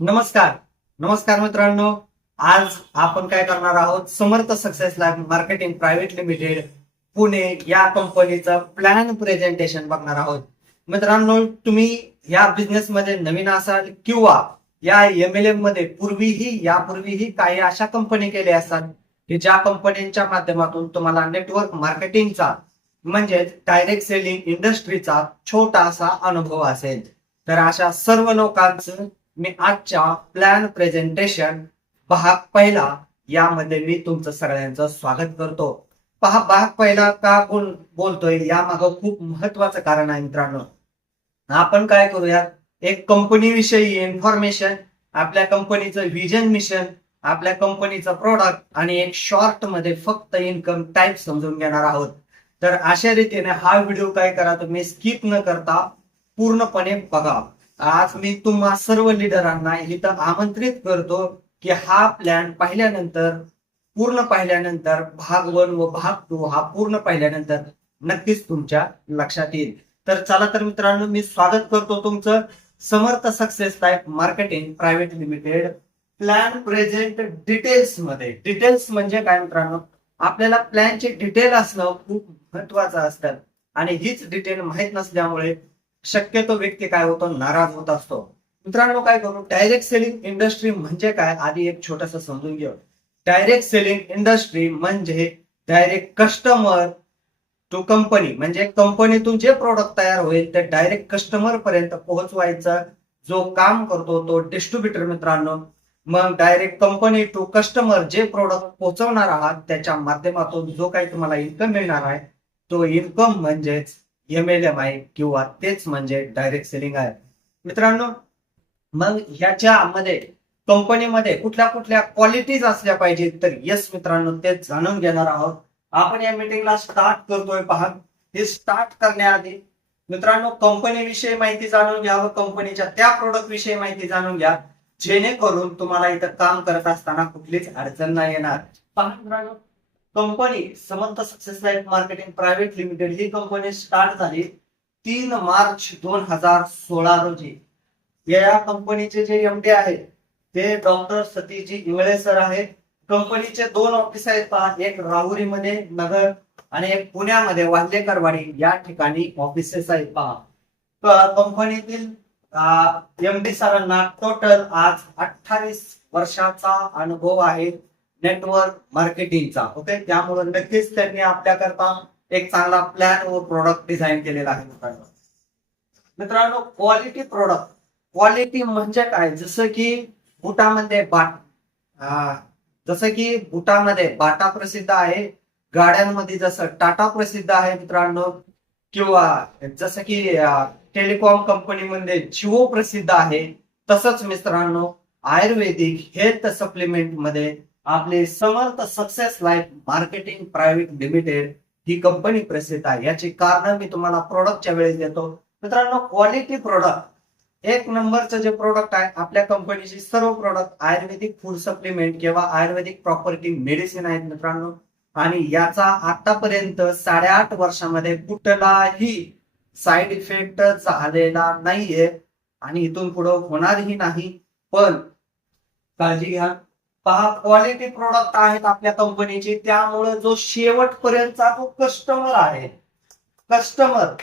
नमस्कार. नमस्कार मित्रांनो. आज आपण काय करणार आहोत? Samarth success life marketing private limited Pune या कंपनीचं प्लॅन प्रेझेंटेशन बघणार आहोत. मित्रांनो तुम्ही या बिझनेस मध्ये नवीन असाल किंवा या एम एल एममध्ये पूर्वीही यापूर्वीही काही अशा कंपनी केल्या असतात की ज्या कंपन्यांच्या माध्यमातून तुम्हाला नेटवर्क मार्केटिंगचा म्हणजेच डायरेक्ट सेलिंग इंडस्ट्रीचा छोटासा अनुभव असेल. तर अशा सर्व लोकांचं मी आजच्या प्लॅन प्रेझेंटेशन भाग पहिला. यामध्ये मी तुमचं सगळ्यांचं स्वागत करतो. पहा भाग पहिला का कोण बोलतोय? यामागं खूप महत्वाचं कारण आहे मित्रांनो. आपण काय करूयात? एक कंपनी विषयी इन्फॉर्मेशन आपल्या कंपनीचं व्हिजन मिशन आपल्या कंपनीचं प्रोडक्ट आणि एक शॉर्टमध्ये फक्त इन्कम टाईप समजून घेणार आहोत. तर अशा रीतीने हा व्हिडिओ काय करा तुम्ही स्किप न करता पूर्णपणे बघा. आज मी तुम्हा सर्व लिडरांना इथं आमंत्रित करतो की हा प्लॅन पाहिल्यानंतर पूर्ण पाहिल्यानंतर भाग वन व भाग टू हा पूर्ण पाहिल्यानंतर नक्कीच तुमच्या लक्षात येईल. तर चला तर मित्रांनो मी स्वागत करतो तुमचं Samarth success type marketing private limited plan present डिटेल्समध्ये. डिटेल्स म्हणजे काय मित्रांनो? आपल्याला प्लॅनचे डिटेल असणं खूप महत्वाचं असतं. आणि हीच डिटेल माहीत नसल्यामुळे शक्यतो व्यक्ती काय होतो? नाराज होत असतो. मित्रांनो काय करू? डायरेक्ट सेलिंग इंडस्ट्री म्हणजे काय? आधी एक छोटस समजून घेऊ. डायरेक्ट सेलिंग इंडस्ट्री म्हणजे डायरेक्ट कस्टमर टू कंपनी म्हणजे कंपनीतून जे प्रोडक्ट तयार होईल ते डायरेक्ट कस्टमर पर्यंत पोहोचवायचा. जो काम करतो तो डिस्ट्रीब्युटर मित्रांनो. मग डायरेक्ट कंपनी टू कस्टमर जे प्रोडक्ट पोहोचवणार आहात त्याच्या माध्यमातून जो काही तुम्हाला इन्कम मिळणार आहे तो इन्कम म्हणजेच एम एल एम आहे किंवा तेच म्हणजे डायरेक्ट सेलिंग आहे. मित्रांनो मग ह्याच्यामध्ये कंपनीमध्ये कुठल्या कुठल्या क्वालिटीज असल्या पाहिजेत तर येस मित्रांनो ते जाणून घेणार आहोत. आपण या मीटिंगला स्टार्ट करतोय पहा. हे स्टार्ट करण्याआधी मित्रांनो कंपनी विषयी माहिती जाणून घ्यावं कंपनीच्या त्या प्रोडक्ट विषयी माहिती जाणून घ्या. जेणेकरून तुम्हाला इथं काम करत असताना कुठलीच अडचण नाही येणार. पहा मित्रांनो company Samarth success life marketing private limited ही कंपनी स्टार्ट झाली तीन मार्च दोन हजार सोळा रोजी. या कंपनीचे जे एमडी आहेत ते डॉक्टर सतीजी इंगळे सर आहेत. कंपनीचे दोन ऑफिस आहेत पहा एक राहुरीमध्ये नगर आणि एक पुण्यामध्ये वाल्हेकरवाडी या ठिकाणी ऑफिसेस आहेत पहा. कंपनीतील एम डी सरांना टोटल आज अठ्ठावीस वर्षाचा अनुभव आहे. नेटवर्क मार्केटिंगचा ओके त्यामुळे नक्कीच त्यांनी आपल्याकरता एक चांगला प्लॅन व प्रोडक्ट डिझाईन केलेला आहे मित्रांनो. मित्रांनो क्वालिटी प्रोडक्ट क्वालिटी म्हणजे काय? जसं की बुटामध्ये बाट जसं की बुटामध्ये बाटा प्रसिद्ध आहे गाड्यांमध्ये जसं टाटा प्रसिद्ध आहे मित्रांनो किंवा जसं की टेलिकॉम कंपनीमध्ये जिओ प्रसिद्ध आहे तसंच मित्रांनो आयुर्वेदिक हेल्थ सप्लिमेंटमध्ये आपले Samarth success life marketing private limited ही कंपनी प्रसिद्ध आहे. याची कारण मी तुम्हाला प्रोडक्टच्या वेळेस देतो. मित्रांनो क्वालिटी प्रोडक्ट एक नंबरचं जे प्रोडक्ट आहे आपल्या कंपनीचे सर्व प्रोडक्ट आयुर्वेदिक फूड सप्लिमेंट किंवा आयुर्वेदिक प्रॉपर्टी मेडिसिन आहेत मित्रांनो. आणि याचा आतापर्यंत साडेआठ वर्षामध्ये कुठलाही साईड इफेक्ट झालेला नाहीये. आणि इथून पुढे होणारही नाही. पण काळजी घ्या. पहा क्वालिटी प्रोडक्ट आहेत आपल्या कंपनीचे त्यामुळे जो शेवटपर्यंतचा जो कस्टमर आहे कस्टमर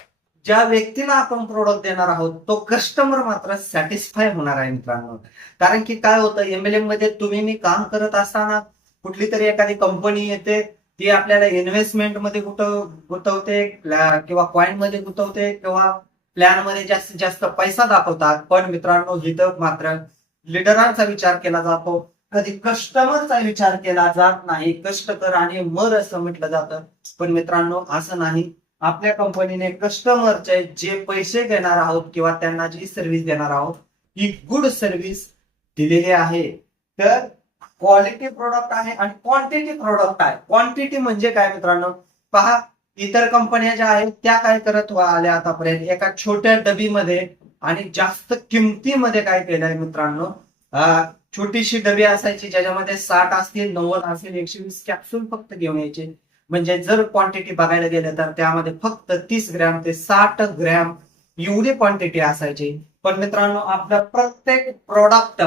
ज्या व्यक्तीला आपण प्रोडक्ट देणार आहोत तो कस्टमर मात्र सॅटिस्फाय होणार आहे मित्रांनो. कारण की काय होतं एमएलएममध्ये तुम्ही मी काम करत असताना कुठली तरी एखादी कंपनी येते ती आपल्याला इन्व्हेस्टमेंटमध्ये गुंतवते किंवा कॉइनमध्ये गुंतवते किंवा प्लॅनमध्ये जास्तीत जास्त पैसा दाखवतात. पण मित्रांनो जिथं मात्र लिडरांचा विचार केला जातो. कधी कस्टमरचा विचार केला जात नाही. कष्ट कर आणि मर असं म्हटलं जातं. पण मित्रांनो असं नाही. आपल्या कंपनीने कस्टमरचे जे पैसे घेणार आहोत किंवा त्यांना जी सर्व्हिस देणार आहोत ही गुड सर्व्हिस दिलेली आहे. तर क्वालिटी प्रोडक्ट आहे आणि क्वांटिटी प्रोडक्ट आहे. क्वांटिटी म्हणजे काय मित्रांनो? पहा इतर कंपन्या ज्या आहेत त्या काय करत आल्या आतापर्यंत? एका छोट्या डबीमध्ये आणि जास्त किमतीमध्ये काय केलंय मित्रांनो? छोटीशी डबी असायची ज्याच्यामध्ये साठ असतील नव्वद असतील एकशे वीस कॅप्सूल फक्त घेऊन यायचे. म्हणजे जर क्वांटिटी बघायला गेलं तर त्यामध्ये फक्त तीस ग्रॅम ते साठ ग्रॅम एवढी क्वांटिटी असायची. पण मित्रांनो आपला प्रत्येक प्रॉडक्ट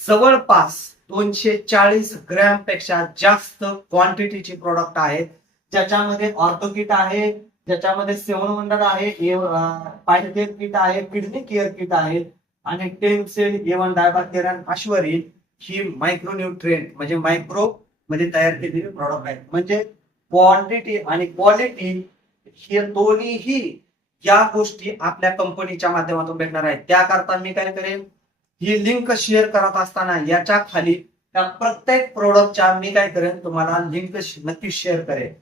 जवळपास दोनशे चाळीस ग्रॅमपेक्षा जास्त क्वांटिटीची प्रॉडक्ट आहेत. ज्याच्यामध्ये ऑर्थो आहे ज्याच्यामध्ये सेवन वंडर आहे पायथेर किट आहे किडनी केअर किट आहे. आणि टेन सेल एवन डायबाकेरन अश्वरी ही मायक्रो न्यूट्रिएंट म्हणजे मायक्रो मध्ये तयार केलेली प्रॉडक्ट आहेत म्हणजे क्वांटिटी आणि क्वालिटी हे दोन्हीही या गोष्टी आपल्या कंपनीच्या माध्यमातून भेटणार आहेत. त्याकरता मी काय करेन? ही लिंक शेअर करत असताना याच्या खाली त्या प्रत्येक प्रोडक्टच्या मी काय करेन? तुम्हाला लिंक नक्की शेअर करेन.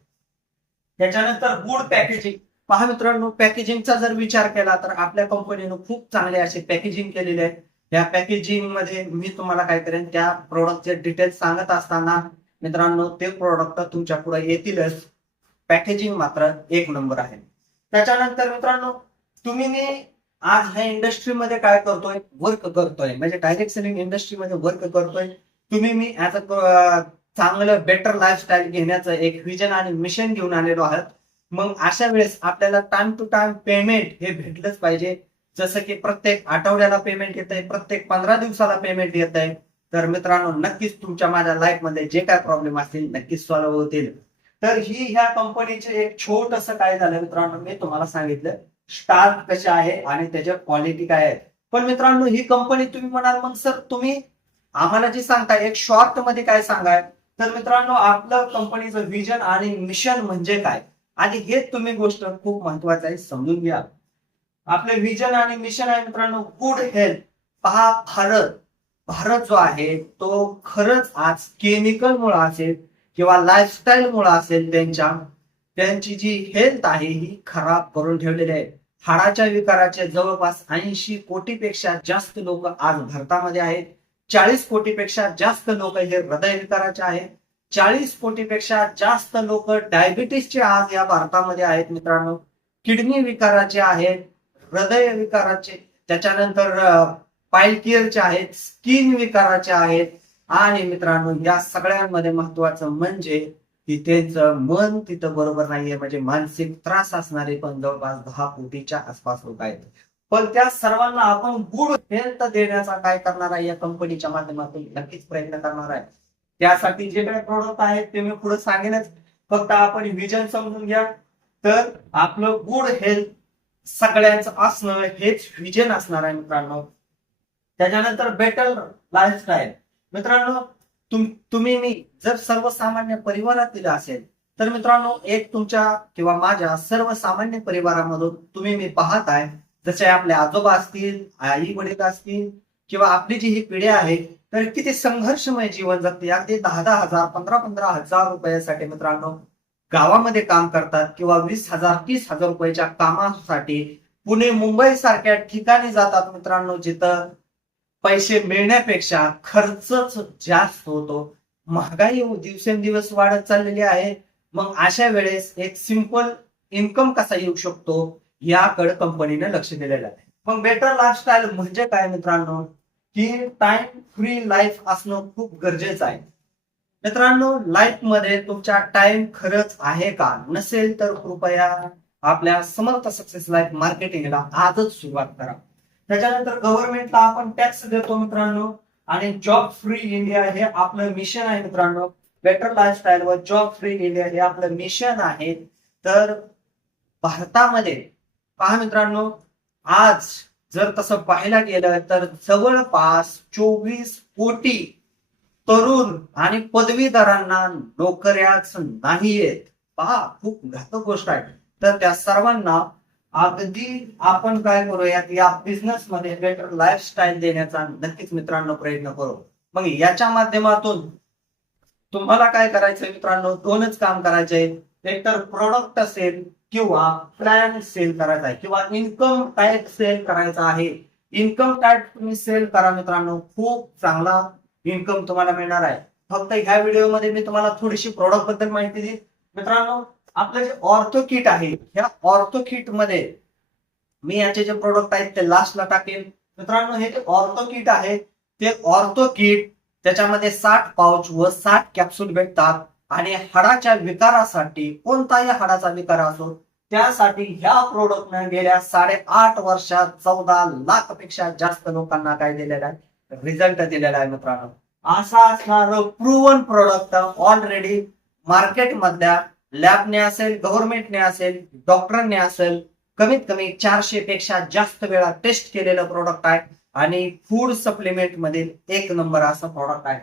त्याच्यानंतर गुड पॅकेजिंग पहा मित्रांनो पॅकेजिंगचा जर विचार केला तर आपल्या कंपनीनं खूप चांगले असे पॅकेजिंग केलेले आहे या पॅकेजिंगमध्ये मी तुम्हाला काय करेन त्या प्रोडक्टचे डिटेल्स सांगत असताना मित्रांनो ते प्रोडक्ट तुमच्यापुढे येतीलच. पॅकेजिंग मात्र एक नंबर आहे. त्याच्यानंतर मित्रांनो तुम्ही मी आज ह्या इंडस्ट्रीमध्ये काय करतोय? वर्क करतोय. म्हणजे डायरेक्ट सेलिंग इंडस्ट्रीमध्ये वर्क करतोय. तुम्ही मी ऍज अ चांगलं बेटर लाईफस्टाईल घेण्याचं एक विजन आणि मिशन घेऊन आलेलो आहात. मग अशा वेळेस आपल्याला टाइम टू टाइम पेमेंट हे भेटलंच पाहिजे. जसं की प्रत्येक आठवड्याला पेमेंट येत आहे प्रत्येक पंधरा दिवसाला पेमेंट येत आहे. तर मित्रांनो नक्कीच तुमच्या माझ्या लाईफमध्ये जे काय प्रॉब्लेम असतील नक्कीच सॉल्व्ह होतील. तर ही ह्या कंपनीचे एक छोटस काय झालं मित्रांनो मी तुम्हाला सांगितलं. स्टार्क कसे आहे आणि त्याच्या क्वालिटी काय आहे. पण मित्रांनो ही कंपनी तुम्ही म्हणाल मग सर तुम्ही आम्हाला जे सांगताय एक शॉर्टमध्ये काय सांगाय तर मित्रांनो आपलं कंपनीचं विजन आणि मिशन म्हणजे काय? आणि हेच तुम्ही गोष्ट खूप महत्वाचं आहे समजून घ्या. आपले विजन आणि मिशन आहे मित्रांनो गुड हेल्थ पहा भारत. भारत जो आहे तो खरंच आज केमिकल मुळे असेल किंवा लाईफस्टाईल मुळे असेल त्यांच्या त्यांची जी हेल्थ आहे ही खराब करून ठेवलेली आहे. हाडाच्या विकाराचे जवळपास ऐंशी कोटीपेक्षा जास्त लोक आज भारतामध्ये आहेत. चाळीस कोटीपेक्षा जास्त लोक हे हृदय विकाराचे आहेत. चाळीस कोटीपेक्षा जास्त लोक डायबिटीसचे आज या भारतामध्ये आहेत मित्रांनो. किडनी विकाराचे आहेत हृदय विकाराचे त्याच्यानंतर पायलकियरचे आहेत स्किन विकाराचे आहेत. आणि मित्रांनो या सगळ्यांमध्ये महत्वाचं म्हणजे तिथेच मन तिथं बरोबर नाहीये. म्हणजे मानसिक त्रास असणारे पण जवळपास दहा कोटीच्या आसपास लोक आहेत. पण त्या सर्वांना आपण गुड हेल्थ देण्याचा काय करणार आहे या कंपनीच्या माध्यमातून? नक्कीच प्रयत्न करणार आहे. त्यासाठी जे काही प्रोडक्ट आहेत ते मी पुढे सांगेनच. फक्त आपण विजन समजून घ्या. तर आपलं गुड हेल्थ सगळ्यांचं असणं हेच विजन असणार आहे मित्रांनो. त्याच्यानंतर बेटर लाईफस्टाईल मित्रांनो तुम तुम्ही मी जर सर्वसामान्य परिवारातील असेल तर मित्रांनो एक तुमच्या किंवा माझ्या सर्वसामान्य परिवारामधून तुम्ही मी पाहत आहे. जसे आपले आजोबा असतील आई वडील असतील किंवा आपली जी ही पिढी आहे तर किती संघर्षमय जीवन जगते. अगदी दहा दहा हजार पंधरा पंधरा हजार रुपयासाठी मित्रांनो गावामध्ये काम करतात किंवा वीस हजार तीस हजार रुपयाच्या कामासाठी पुणे मुंबई सारख्या ठिकाणी जातात मित्रांनो जिथं पैसे मिळण्यापेक्षा खर्चच जास्त होतो. महागाई हो- दिवसेंदिवस वाढत चाललेली आहे. मग अशा वेळेस एक सिंपल इन्कम कसा येऊ शकतो याकडे कंपनीने लक्ष दिलेलं आहे. मग बेटर लाईफस्टाईल म्हणजे काय मित्रांनो? की टाइम फ्री लाईफ असणं खूप गरजेचं आहे. मित्रांनो लाईफमध्ये तुमचा टाइम खरंच आहे का? नसेल तर कृपया आपल्या समर्थ सक्सेस लाईफ मार्केटिंगला आजच सुरुवात करा. त्याच्यानंतर गव्हर्नमेंटला आपण टॅक्स देतो मित्रांनो आणि जॉब फ्री इंडिया हे आपलं मिशन आहे मित्रांनो. बेटर लाईफस्टाईल व जॉब फ्री इंडिया हे आपलं मिशन आहे. तर भारतामध्ये पहा मित्रांनो आज जर तसं पाहायला गेलं तर जवळपास चोवीस कोटी तरुण आणि पदवीधरांना नोकऱ्याच नाहीयेत पहा खूप घातक गोष्ट आहे. तर त्या सर्वांना अगदी आपण काय करूयात या बिझनेस मध्ये बेटर लाईफस्टाईल देण्याचा नक्कीच मित्रांनो प्रयत्न करू. मग याच्या माध्यमातून तुम्हाला काय करायचंय मित्रांनो? दोनच काम करायचे एक तर प्रोडक्ट असेल किंवा प्लॅन सेल करायचा आहे किंवा इन्कम टाईप सेल करायचा आहे. इन्कम टाईप तुम्ही सेल करा मित्रांनो. खूप चांगला इन्कम तुम्हाला मिळणार आहे. फक्त ह्या व्हिडिओमध्ये मी तुम्हाला थोडीशी प्रोडक्टबद्दल माहिती देईन. मित्रांनो आपलं जे ऑर्थो किट आहे ह्या ऑर्थो किटमध्ये मी याचे जे प्रोडक्ट आहेत ते लास्टला टाकेन. मित्रांनो हे जे ऑर्थो किट आहे ते ऑर्थो किट त्याच्यामध्ये साठ पाऊच व साठ कॅप्सूल भेटतात. आणि हाडाच्या विकारासाठी कोणताही हाडाचा विकार असो त्यासाठी ह्या प्रोडक्टनं गेल्या साडेआठ वर्षात चौदा लाखपेक्षा जास्त लोकांना काय दिलेला आहे? रिझल्ट दिलेला आहे मित्रांनो. असा असणार प्रूवन प्रोडक्ट ऑलरेडी मार्केट मधल्या लॅबने असेल गव्हर्नमेंटने असेल डॉक्टरने असेल कमीत कमी चारशे पेक्षा जास्त वेळा टेस्ट केलेलं प्रोडक्ट आहे. आणि फूड सप्लिमेंट मधील एक नंबर असं प्रोडक्ट आहे.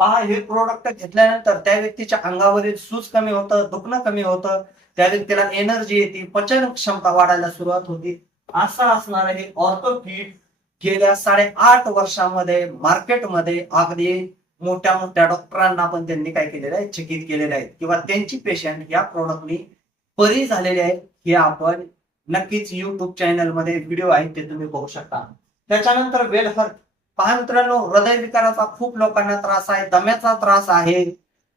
पहा हे प्रोडक्ट घेतल्यानंतर त्या व्यक्तीच्या अंगावरील सूज कमी होतं दुखणं कमी होतं. त्या व्यक्तीला एनर्जी येते पचन क्षमता वाढायला सुरुवात होती. असं असणार हे ऑर्थोफिट गेल्या साडेआठ वर्षामध्ये मार्केटमध्ये अगदी मोठ्या मोठ्या डॉक्टरांना पण त्यांनी काय केलेलं आहे चकित केलेले आहेत किंवा त्यांची पेशंट या प्रोडक्टनी बरी झालेले आहे हे आपण नक्कीच युट्यूब चॅनलमध्ये व्हिडिओ आहेत ते तुम्ही बघू शकता. त्याच्यानंतर वेलहर पहा मित्रांनो हृदयविकाराचा खूप लोकांना त्रास आहे दम्याचा त्रास आहे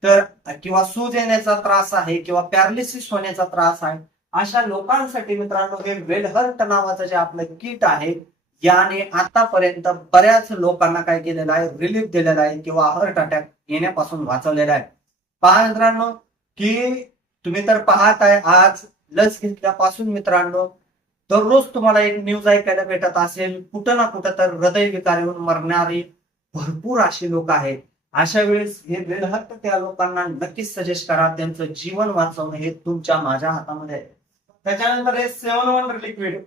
तर किंवा सूज येण्याचा त्रास आहे किंवा पॅरालिसिस होण्याचा त्रास आहे अशा लोकांसाठी मित्रांनो हे वेलहर्ट नावाचं जे आपलं किट आहे याने आतापर्यंत बऱ्याच लोकांना काय केलेलं आहे रिलीफ दिलेला आहे किंवा हार्ट अटॅक येण्यापासून वाचवलेला आहे. पहा मित्रांनो की तुम्ही तर पाहत आहे आज लस घेतल्यापासून मित्रांनो दररोज तुम्हाला एक न्यूज ऐकायला भेटत असेल कुठं ना कुठं तर हृदयविकार येऊन मरणारी भरपूर अशी लोक आहेत. अशा वेळेस हे वेलहट्ट त्या लोकांना नक्कीच सजेस्ट करा त्यांचं जीवन वाचवणं हे तुमच्या माझ्या हातामध्ये आहे. त्याच्यानंतर हे सेवन वंडर लिक्विड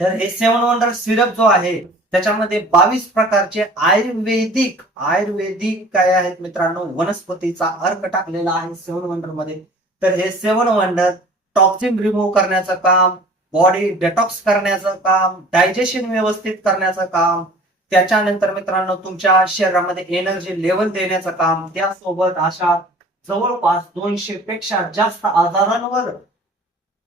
तर हे सेवन वंडर सिरप जो आहे त्याच्यामध्ये बावीस प्रकारचे आयुर्वेदिक आयुर्वेदिक काय आहेत मित्रांनो? वनस्पतीचा अर्क टाकलेला आहे सेवन वंडरमध्ये. तर हे सेवन वंडर टॉक्सिन रिमूव्ह करण्याचं काम बॉडी डेटॉक्स करण्याचं काम डायजेशन व्यवस्थित करण्याचं काम त्याच्यानंतर मित्रांनो तुमच्या शरीरामध्ये एनर्जी लेवल देण्याचं काम त्यासोबत अशा जवळपास दोनशे पेक्षा जास्त आजारांवर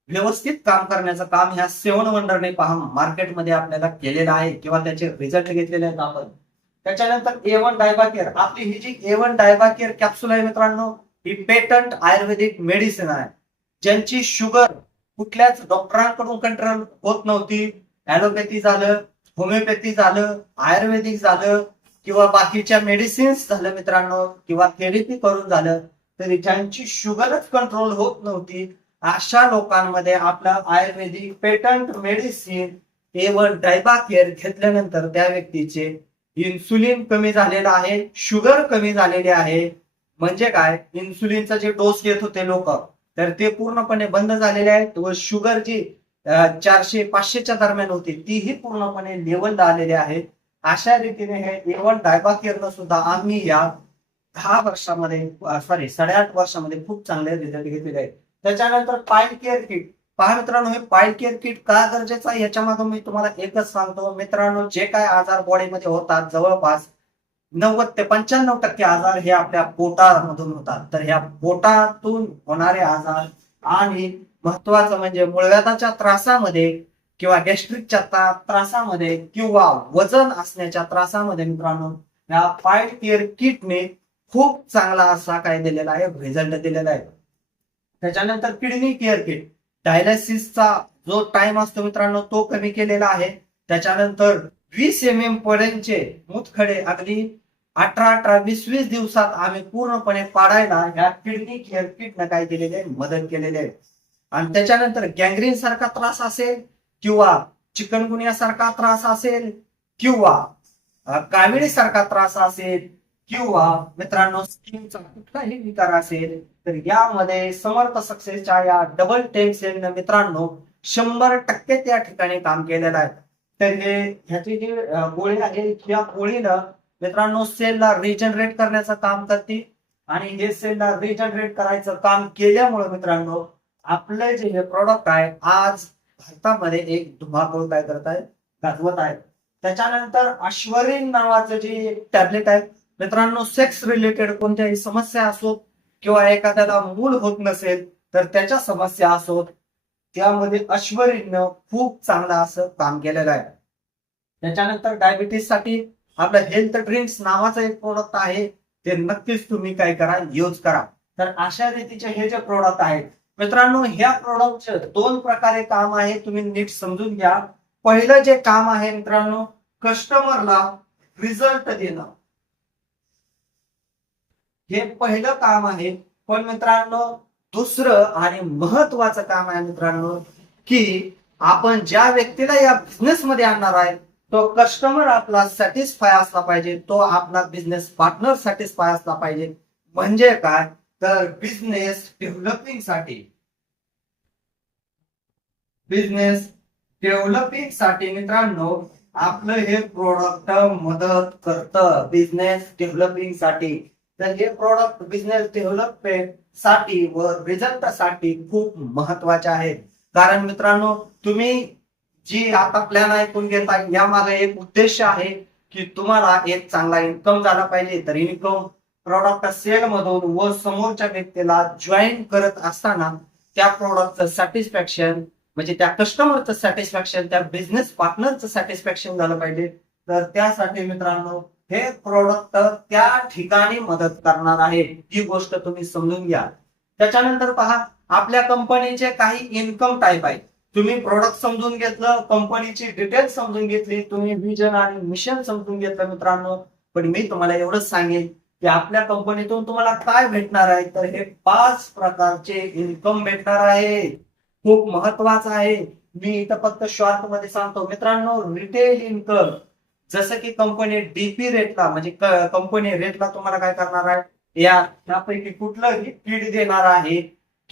व्यवस्थित काम करण्याचं काम ह्या सेवन वंडरने पहा मार्केटमध्ये आपल्याला केलेलं आहे किंवा त्याचे रिझल्ट घेतलेले आहेत आपण. त्याच्यानंतर ए वन डायबाकेअर आपली ही जी ए वन डायबाकेअर कॅप्सूल आहे मित्रांनो ही पेटंट आयुर्वेदिक मेडिसिन आहे. ज्यांची शुगर कुठल्याच डॉक्टरांकडून कंट्रोल होत नव्हती. ऍलोपॅथी झालं होमिओपॅथी झालं आयुर्वेदिक झालं किंवा बाकीच्या मेडिसिन्स झालं मित्रांनो किंवा थेरपी करून झालं तरी ज्यांची शुगरच कंट्रोल होत नव्हती. अशा लोकांमध्ये आपलं आयुर्वेदिक पेटंट मेडिसिन ए ड्रायबा केअर घेतल्यानंतर त्या व्यक्तीचे इन्सुलिन कमी झालेलं आहे शुगर कमी झालेली आहे. म्हणजे काय? इन्सुलिनचा जे डोस घेत होते लोक तर ते पूर्णपणे बंद झालेले आहेत व शुगर जी चारशे पाचशेच्या दरम्यान होती तीही पूर्णपणे लेवल आलेली आहे. अशा रीतीने हे लेवल डायबा डायबाकेअरनं सुद्धा आम्ही या दहा वर्षामध्ये सॉरी साडेआठ वर्षामध्ये खूप चांगले रिझल्ट घेतलेले आहेत. त्याच्यानंतर पायल केअर किट पहा मित्रांनो हे पायल केअर किट का गरजेचं आहे? याच्या मी तुम्हाला एकच सांगतो. मित्रांनो जे काय आजार बॉडीमध्ये होतात जवळपास नव्वद ते पंच्याण्णव टक्के आजार हे आपल्या पोटामधून होतात. तर ह्या पोटातून होणारे आजार आणि महत्वाचं म्हणजे मुळव्याधाच्या त्रासामध्ये किंवा गॅस्ट्रिकच्या त्रासामध्ये किंवा वजन असण्याच्या त्रासामध्ये मित्रांनो या फाईट केअर किटने खूप चांगला असा काय दिलेला आहे रिझल्ट दिलेला आहे. त्याच्यानंतर किडनी केअर किट डायलिसिसचा जो टाइम असतो मित्रांनो तो कमी केलेला आहे. त्याच्यानंतर वीस एम एम पर्यंतचे मुतखडे अगदी अठरा अठरा वीस वीस दिवसात आम्ही पूर्णपणे पाडायला ह्या किडनी केअर किटनं काय केलेले आहे मदत केलेली आहे आणि त्याच्यानंतर गँग्रीन सारखा त्रास असेल किंवा चिकनगुनिया सारखा त्रास असेल किंवा काविळी सारखा त्रास असेल किंवा मित्रांनो स्किनचा कुठलाही विकार असेल तर यामध्ये समर्थ सक्सेसच्या या डबल टेन सेलनं मित्रांनो शंभर टक्के त्या ठिकाणी काम केलेलं आहे. तर हे ह्याची जी गोळी आहे या गोळीनं मित्रांनो सेलला रिजनरेट करण्याचं काम करते आणि हे सेलला रिजनरेट करायचं काम केल्यामुळे मित्रांनो आपलं जे हे प्रॉडक्ट आहे आज भारतामध्ये एक धुमाकूळ काय करत आहे? गाजवत आहे. त्याच्यानंतर अश्वरीन नावाचं जे टॅबलेट आहे मित्रांनो सेक्स रिलेटेड कोणत्याही समस्या असोत किंवा एखाद्याला मूल होत नसेल तर त्याच्या समस्या असोत त्यामध्ये अश्वरीनं खूप चांगलं असं काम केलेलं आहे. त्याच्यानंतर डायबिटीससाठी आपलं हेल्थ ड्रिंक्स नावाचं एक प्रोडक्ट आहे. ते नक्कीच तुम्ही काय करा यूज करा. तर अशा रीतीचे हे जे प्रोडक्ट आहेत मित्रांनो ह्या प्रोडक्टचे दोन प्रकारे काम आहे. तुम्ही नीट समजून घ्या. पहिलं जे काम आहे मित्रांनो कस्टमरला रिझल्ट देणं. हे पहिलं काम आहे. पण मित्रांनो दुसरं आणि महत्वाचं काम आहे मित्रांनो की आपण ज्या व्यक्तीला या बिझनेसमध्ये आणणार आहे तो कस्टमर आपला सॅटिस्फाय असला पाहिजे. तो आपला बिझनेस पार्टनर सॅटिस्फाय असला पाहिजे. म्हणजे काय? तर बिझनेस डेव्हलपिंगसाठी. बिझनेस डेव्हलपिंगसाठी मित्रांनो आपलं हे प्रोडक्ट मदत करतं बिझनेस डेव्हलपिंगसाठी. तर हे प्रोडक्ट बिझनेस डेव्हलपमेंटसाठी व रिझल्टसाठी खूप महत्त्वाचे आहेत कारण मित्रांनो तुम्ही जी आता प्लॅन ऐकून घेता यामागे एक उद्देश आहे की तुम्हाला एक चांगला इन्कम झाला पाहिजे. तर इन्कम प्रॉडक्ट सेल मधून व समोरच्या व्यक्तीला जॉईन करत असताना त्या प्रॉडक्टचं सॅटिस्फॅक्शन म्हणजे त्या कस्टमरचं सॅटिस्फॅक्शन त्या बिझनेस पार्टनरचं सॅटिस्फॅक्शन झालं पाहिजे. तर त्यासाठी मित्रांनो हे प्रॉडक्ट त्या ठिकाणी मदत करणार आहे. ही गोष्ट तुम्ही समजून घ्या. त्याच्यानंतर पहा आपल्या कंपनीचे काही इन्कम टाईप आहेत. तुम्ही प्रोडक्ट समजून घेतलं कंपनीची डिटेल समजून घेतली तुम्ही विजन आणि मिशन समजून घेतलं मित्रांनो. पण मी तुम्हाला एवढंच सांगेन की आपल्या कंपनीतून तुम्हाला काय भेटणार आहे? तर हे पाच प्रकारचे इन्कम भेटणार आहे. खूप महत्वाचं आहे. मी इथं फक्त शॉर्टमध्ये सांगतो. मित्रांनो रिटेल इन्कम जसं की कंपनी डीपी रेटला म्हणजे कंपनी रेटला तुम्हाला काय करणार आहे? या त्यापैकी कुठलंही किट देणार आहे.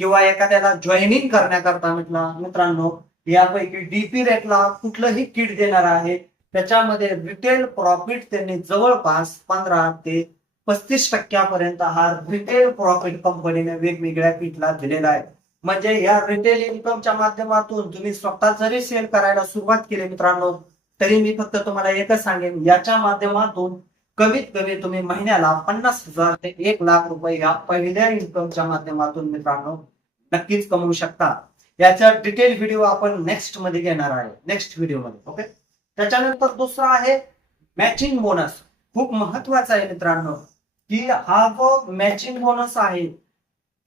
किंवा एखाद्याला जॉईनिंग करण्याकरता म्हटला मित्रांनो यापैकी डीपी रेटला कुठलंही किट देणार आहे त्याच्यामध्ये रिटेल प्रॉफिट त्यांनी जवळपास पंधरा ते पस्तीस टक्क्यापर्यंत हा रिटेल प्रॉफिट कंपनीने वेगवेगळ्या किटला दिलेला आहे. म्हणजे या रिटेल इन्कमच्या माध्यमातून तुम्ही स्वतः जरी सेल करायला सुरुवात केली मित्रांनो तरी मी फक्त तुम्हाला एकच सांगेन याच्या माध्यमातून कमीत कमी तुम्ही महिन्याला पन्नास हजार ते एक लाख रुपये या पहिल्या इन्कमच्या माध्यमातून मित्रांनो नक्कीच कमवू शकता. याचा डिटेल व्हिडिओ आपण नेक्स्टमध्ये घेणार आहे. नेक्स्ट व्हिडिओमध्ये ओके त्याच्यानंतर दुसरा आहे मॅचिंग बोनस खूप महत्त्वाचा आहे मित्रांनो की हा जो मॅचिंग बोनस आहे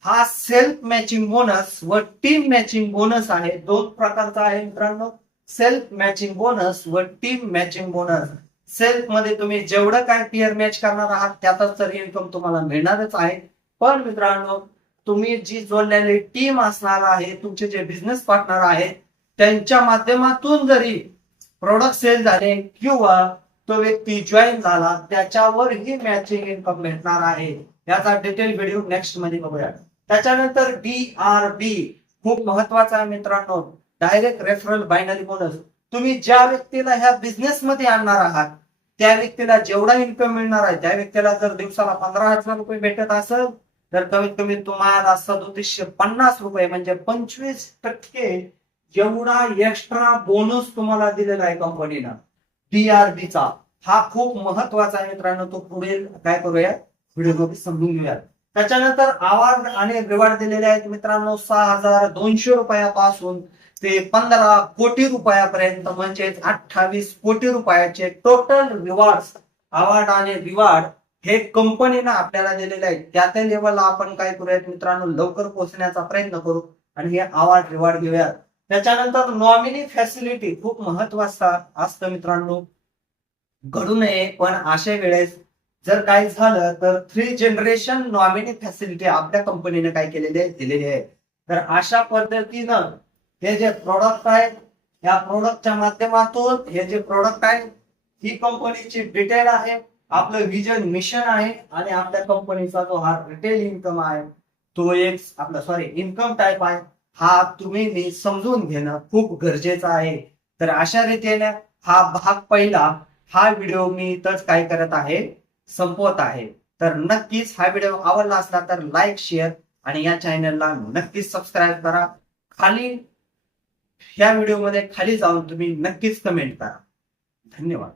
हा सेल्फ मॅचिंग बोनस व टीम मॅचिंग बोनस आहे दोन प्रकारचा आहे मित्रांनो. सेल्फ मॅचिंग बोनस व टीम मॅचिंग बोनस सेल्फमध्ये तुम्ही जेवढं काय टीयर मॅच करणार आहात त्यातच तर इन्कम तुम्हाला मिळणारच आहे. पण मित्रांनो तुम्ही जी जोडलेली टीम असणार आहे तुमचे जे बिझनेस पार्टनर आहेत त्यांच्या माध्यमातून जरी प्रोडक्ट सेल झाले किंवा तो व्यक्ती जॉईन झाला त्याच्यावरही मॅचिंग इन्कम भेटणार आहे. याचा डिटेल व्हिडिओ नेक्स्टमध्ये बघूया. त्याच्यानंतर डी आर बी खूप महत्त्वाचा आहे मित्रांनो. डायरेक्ट रेफरल बायनरी बोनस तुम्ही ज्या व्यक्तीला ह्या बिझनेस मध्ये आणणार आहात त्या व्यक्तीला जेवढा इन्कम मिळणार आहे त्या व्यक्तीला जर दिवसाला पंधरा हजार रुपये भेटत असेल तर कमीत कमी तुम्हाला सदोतीसशे पन्नास रुपये म्हणजे पंचवीस टक्के एवढा एक्स्ट्रा बोनस तुम्हाला दिलेला आहे कंपनीनं डीआरबीचा हा खूप महत्त्वाचा आहे मित्रांनो तो पुढील काय करूया? व्हिडिओमध्ये समजून घेऊया त्याच्यानंतर अवॉर्ड आणि रिवॉर्ड दिलेले आहेत मित्रांनो सहा हजार दोनशे रुपयापासून ते पंधरा कोटी रुपयापर्यंत म्हणजेच अठ्ठावीस कोटी रुपयाचे टोटल रिवॉर्ड अवॉर्ड आणि रिवॉर्ड हे कंपनीनं आपल्याला दिलेलं आहे. त्या त्या लेवलला आपण काय करूयात मित्रांनो? लवकर पोहोचण्याचा प्रयत्न करू आणि हे अवॉर्ड रिवॉर्ड घेऊयात. त्याच्यानंतर नॉमिनी फॅसिलिटी खूप महत्त्वाचा असतं मित्रांनो. घडू नये पण अशा वेळेस जर काय झालं तर थ्री जनरेशन नॉमिनी फॅसिलिटी आपल्या कंपनीने काय केलेली आहे दिलेली आहे. तर अशा पद्धतीनं हे जे प्रोडक्ट आहेत या प्रोडक्टच्या माध्यमातून हे जे प्रोडक्ट आहे ही कंपनीची डिटेल आहे. आपलं विजन मिशन आहे आणि आपल्या कंपनीचा जो हा रिटेल इन्कम आहे तो एक आपला सॉरी इन्कम टाईप आहे. हा तुम्ही मी समजून घेणं खूप गरजेचं आहे. तर अशा रीतीने हा भाग पहिला हा व्हिडिओ मी इथंच काय करत आहे संपवत आहे. तर नक्कीच हा व्हिडिओ आवडला असला तर लाईक शेअर आणि या चॅनलला नक्कीच सबस्क्राईब करा. खाली ह्या व्हिडिओमध्ये खाली जाऊन तुम्ही नक्कीच कमेंट करा. धन्यवाद.